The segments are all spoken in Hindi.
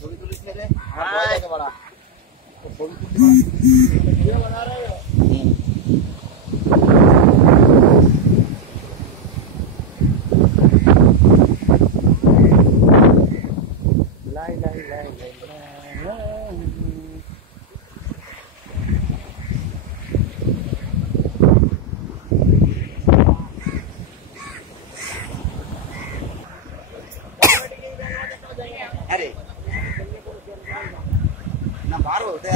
ছবি তুলিস রে বড়া ছবি তুলি बना रहे हो लाई लाई लाई लाई अरे ना बारो होते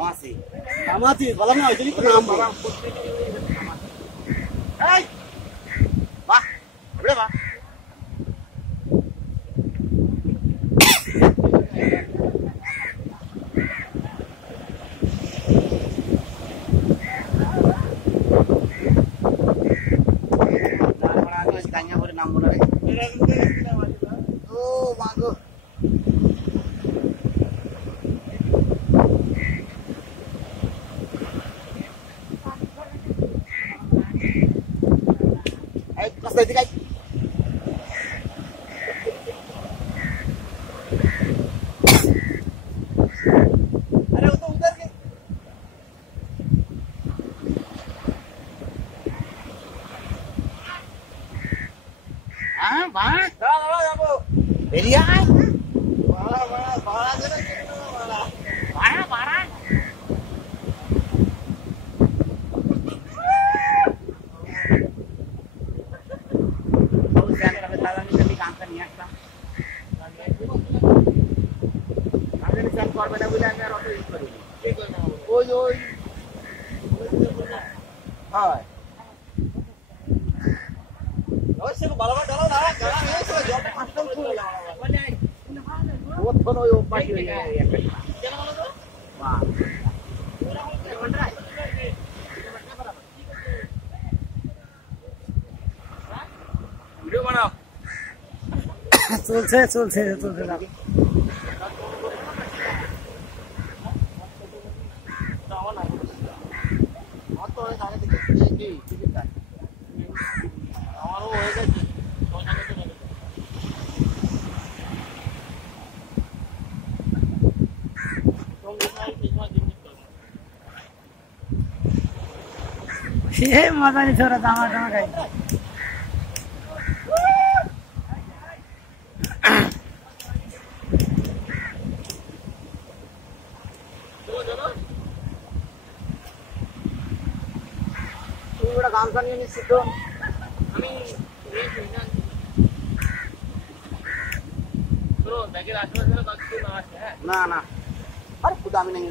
Amasi. Amasi, kalau mau jadi pernah mau. Hey, bah, boleh bah. Nah, orang tanya boleh nambah lagi. Oh, bagus. Kasih tiga. Ada utar ke? Ah, bang. Dah, jago. Beria kan? Bara je na gitu, bara. Oi. Hai. Oh, sih balapan dalam lah. Sekarang ini sudah jawab pasang tu. Buat kono yo pasti ya. Jangan kalau tu. Wah. Video mana? চলছে lagi. ये मजा नहीं छोड़ा दामा खाई काम नहीं सीखो ना अरे खुदा में नहीं